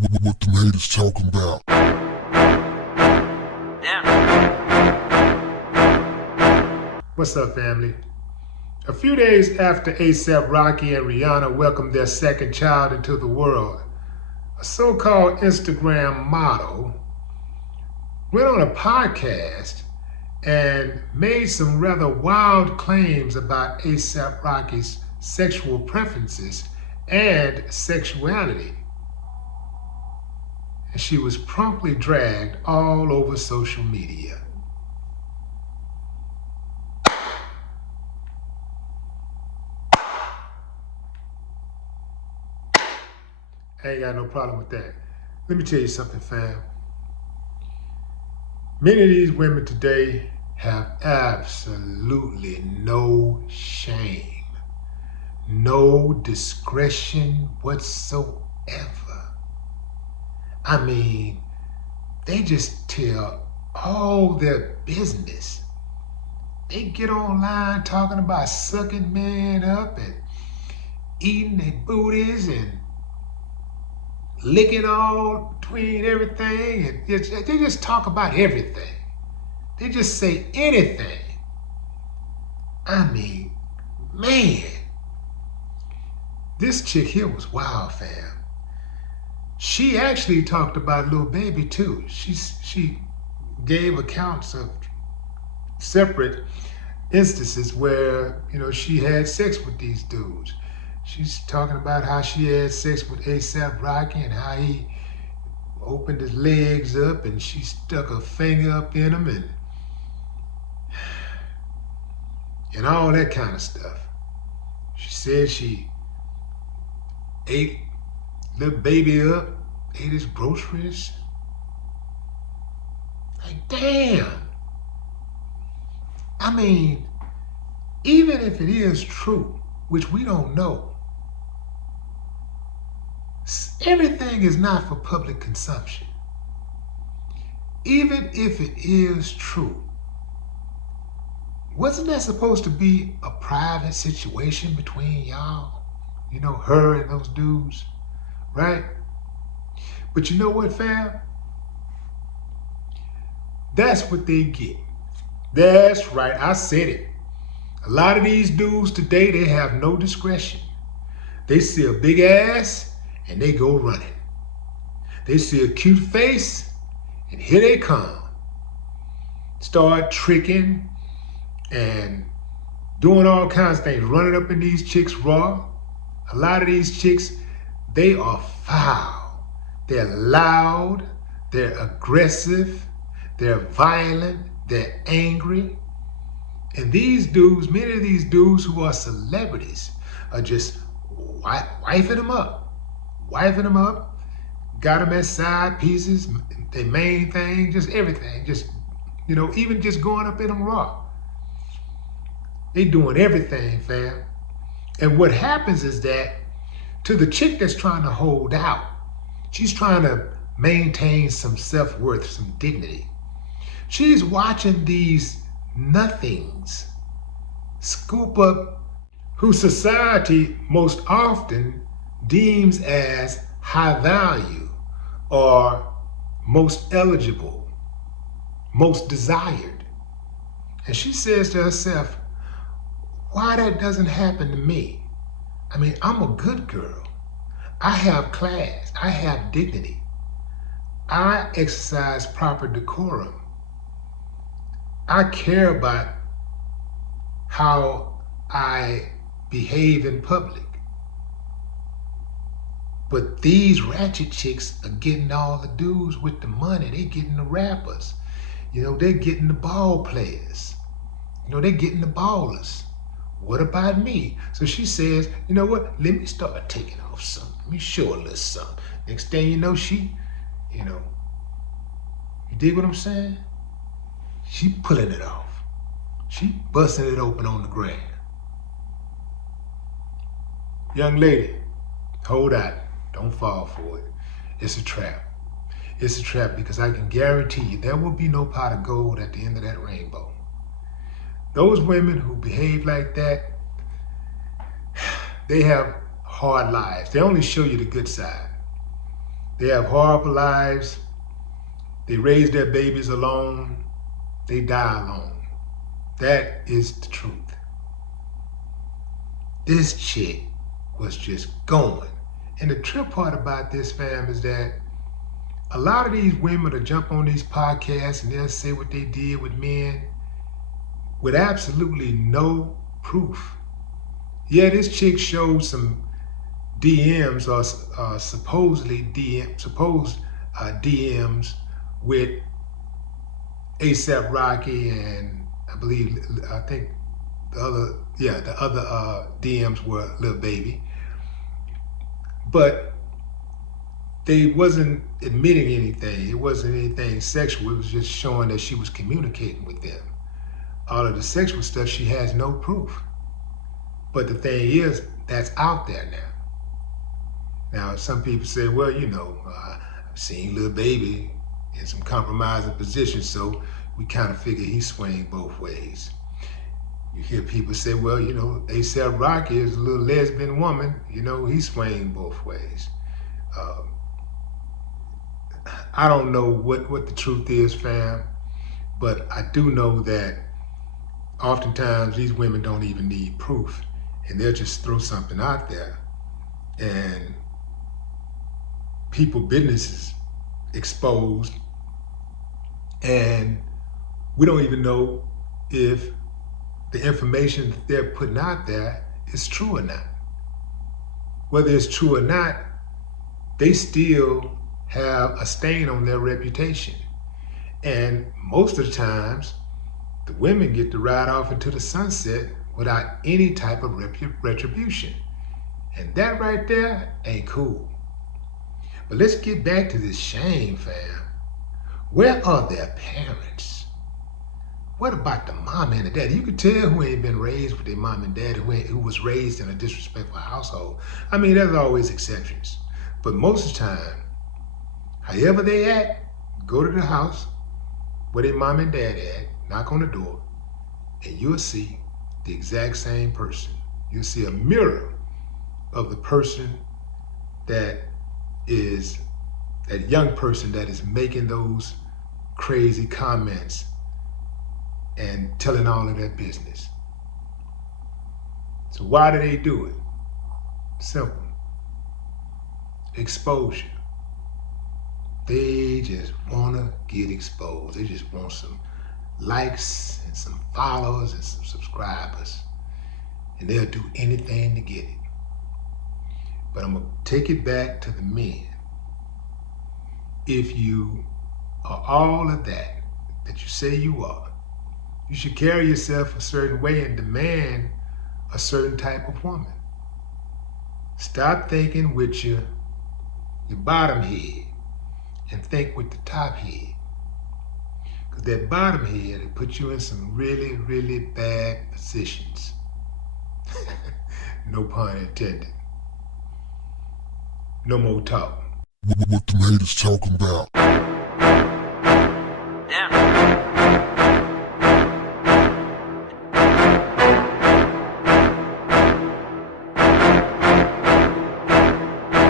What them haters talking about? What's up, family? A few days after ASAP Rocky and Rihanna welcomed their second child into the world, a so-called Instagram model went on a podcast and made some rather wild claims about ASAP Rocky's sexual preferences and sexuality. And she was promptly dragged all over social media. I ain't got no problem with that. Let me tell you something, fam. Many of these women today have absolutely no shame, no discretion whatsoever. I mean, they just tell all their business. They get online talking about sucking men up and eating their booties and licking all between everything, and they just talk about everything. They just say anything. I mean, man, this chick here was wild, fam. She actually talked about little baby too. She gave accounts of separate instances where, she had sex with these dudes. She's talking about how she had sex with ASAP Rocky and how he opened his legs up and she stuck her finger up in them and all that kind of stuff. She said she ate little baby up, ate his groceries. Like, damn. I mean, even if it is true, which we don't know, everything is not for public consumption. Even if it is true, wasn't that supposed to be a private situation between y'all? Her and those dudes, right? But you know what, fam? That's what they get. That's right, I said it. A lot of these dudes today, they have no discretion. They see a big ass and they go running. They see a cute face and here they come. Start tricking and doing all kinds of things, running up in these chicks raw. A lot of these chicks, they are foul. They're loud, they're aggressive, they're violent, they're angry. And these dudes, many of these dudes who are celebrities are just wifing them up, got them as side pieces, their main thing, just everything, just, even just going up in them raw. They doing everything, fam. And what happens is that to the chick that's trying to hold out, she's trying to maintain some self-worth, some dignity. She's watching these nothings scoop up who society most often deems as high value or most eligible, most desired. And she says to herself, why that doesn't happen to me? I mean, I'm a good girl. I have class. I have dignity. I exercise proper decorum. I care about how I behave in public. But these ratchet chicks are getting all the dudes with the money. They getting the rappers. They're getting the ball players. They're getting the ballers. What about me? So she says, you know what? Let me start taking off something. Let me show a little something. Next thing you know, she, you dig what I'm saying? She pulling it off. She busting it open on the ground. Young lady, hold out. Don't fall for it. It's a trap. It's a trap because I can guarantee you there will be no pot of gold at the end of that rainbow. Those women who behave like that, they have hard lives. They only show you the good side. They have horrible lives. They raise their babies alone. They die alone. That is the truth. This chick was just going. And the trip part about this, fam, is that a lot of these women will jump on these podcasts and they'll say what they did with men with absolutely no proof. Yeah, this chick showed some DMs or supposed DMs with ASAP Rocky, and I think the other DMs were Lil Baby, but they wasn't admitting anything. It wasn't anything sexual. It was just showing that she was communicating with them. All of the sexual stuff, she has no proof. But the thing is, that's out there now. Now, some people say, well, I've seen Lil Baby in some compromising positions, so we kind of figure he swing both ways. You hear people say, well, ASAP Rocky is a little lesbian woman, he swing both ways. I don't know what the truth is, fam, but I do know that oftentimes these women don't even need proof, and they'll just throw something out there, and people businesses exposed, and we don't even know if the information that they're putting out there is true or not. Whether it's true or not, they still have a stain on their reputation. And most of the times, the women get to ride off into the sunset without any type of retribution. And that right there ain't cool. But let's get back to this shame, fam. Where are their parents? What about the mom and the daddy? You could tell who ain't been raised with their mom and dad, who was raised in a disrespectful household. I mean, there's always exceptions. But most of the time, however they act, go to the house where their mom and dad at, knock on the door, and you'll see the exact same person. You'll see a mirror of the person that is that young person that is making those crazy comments and telling all of their business. So why do they do it? Simple. Exposure. They just want to get exposed. They just want some likes and some followers and some subscribers. And they'll do anything to get it. But I'm going to take it back to the men. If you are all of that you say you are, you should carry yourself a certain way and demand a certain type of woman. Stop thinking with your bottom head and think with the top head. Because that bottom head will put you in some really, really bad positions. No pun intended. No more talk. What the haters talking about?